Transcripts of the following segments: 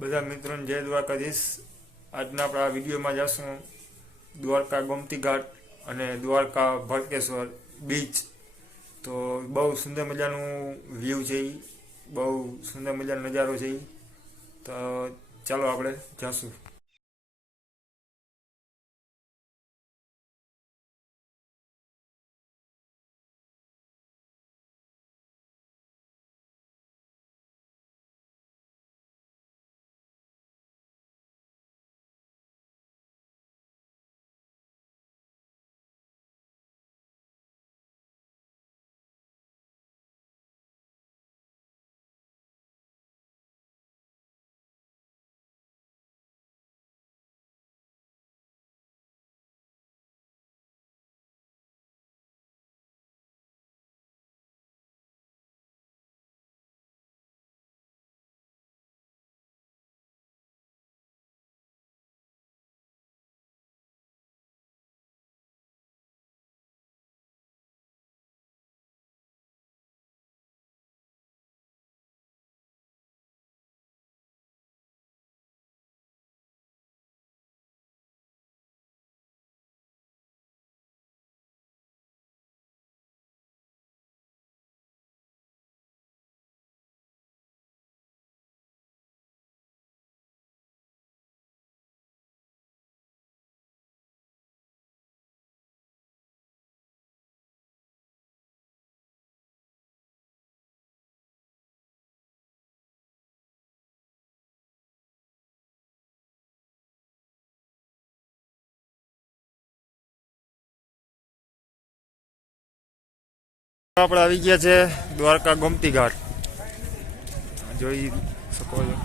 બધા મિત્રોને જય દ્વારકાધીશ। આજના આપણા આ વિડીયોમાં જઈશું દ્વારકા ગોમતી ઘાટ અને દ્વારકા ભડકેશ્વર બીચ। તો બહુ સુંદર મજાનું વ્યૂ છે, બહુ સુંદર મજાનો નજારો છે। તો ચાલો આપણે જઈશું। આપણે આવી ગયા છે દ્વારકા ગોમતી ઘાટ, જોઈ શકો છો।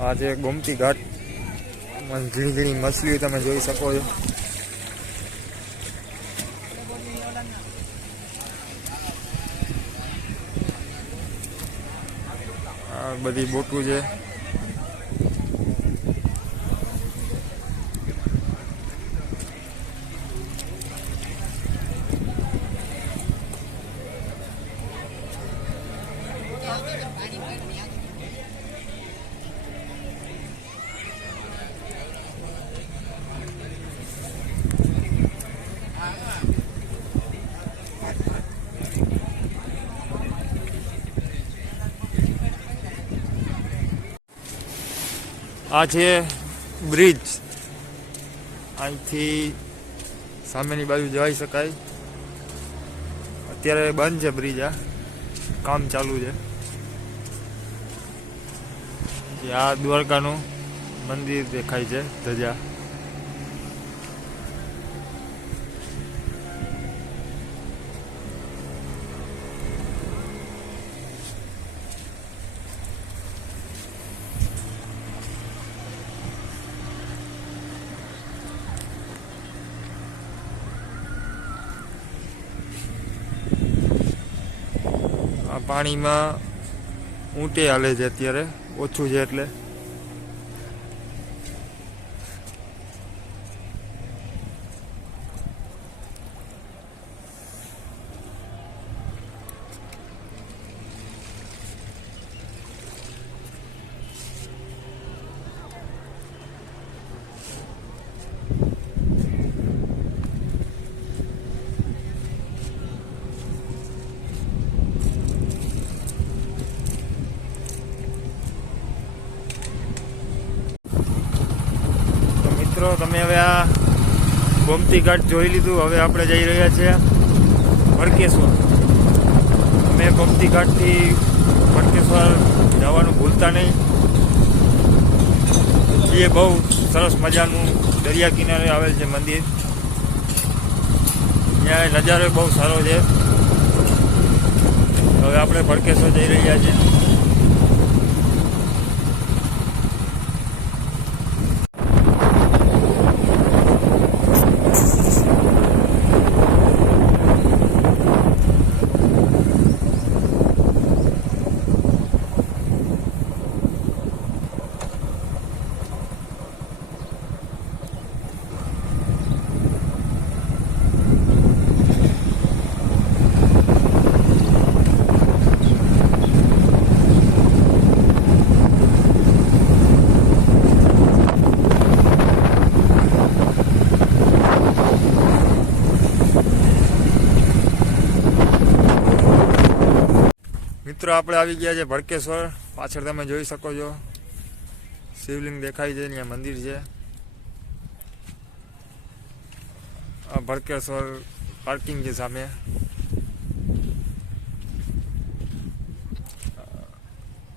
આ છે ગોમતી ઘાટ, ઝીણી ઝીણી મછલીઓ તમે જોઈ શકો છો। આ બધી બોટું છે। આ છે બ્રિજ, અહીંથી સામેની બાજુ જઈ શકાય। અત્યારે બંધ છે બ્રિજ, આ કામ ચાલુ છે। આ દ્વારકાનું મંદિર દેખાય છે, ધજા। પાણીમાં ઊંટે હાલે છે, અત્યારે ઓછું છે એટલે। મિત્રો તમે હવે આ ગોમતી ઘાટ જોઈ લીધું, હવે આપણે જઈ રહ્યા છીએ ભડકેશ્વર। તમે ગોમતી ઘાટથી ભડકેશ્વર જવાનું ભૂલતા નહીં। એ બહુ સરસ મજાનું દરિયા કિનારે આવેલ છે મંદિર, ત્યાં નજારો બહુ સારો છે। હવે આપણે ભડકેશ્વર જઈ રહ્યા છીએ। મિત્રો આપણે આવી ગયા છે ભડકેશ્વર. પાછળ તમે જોઈ શકો છો શિવલિંગ દેખાય છે, ત્યાં મંદિર છે. આ ભડકેશ્વર પાર્કિંગ છે સામે.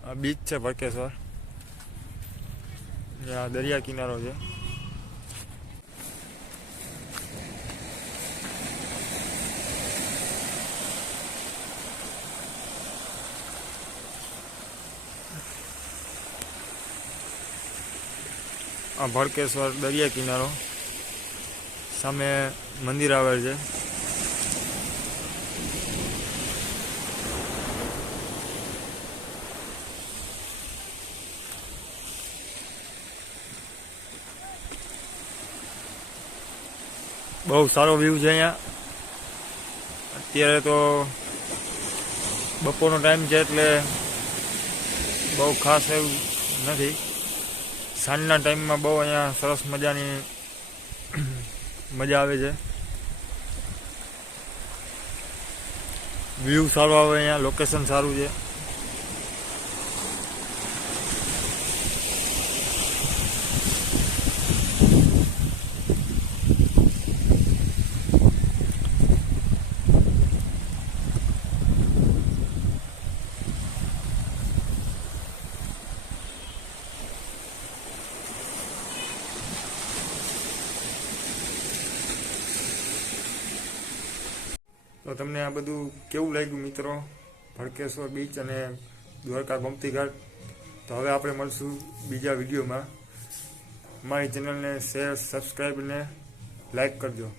આ બીચ છે ભડકેશ્વર, ત્યાં દરિયા કિનારો છે. આ ભડકેશ્વર દરિયા કિનારો, સામે મંદિર આવેલ છે. બહુ સારો વ્યૂ છે અહીંયા. અત્યારે તો બપોરનો ટાઈમ છે એટલે બહુ ખાસ એવું નથી. સાંજના ટાઈમમાં બહુ અહીંયા સરસ મજાની મજા આવે છે. વ્યૂ સારો આવે અહીંયા, લોકેશન સારું છે. તો તમને આ બધું કેવું લાગ્યું મિત્રો, ભડકેશ્વર બીચ અને દ્વારકા ગોમતી ઘાટ? તો હવે આપણે મળશું બીજા વિડીયોમાં. અમારી ચેનલને શેર, સબસ્ક્રાઈબ અને લાઈક કરજો.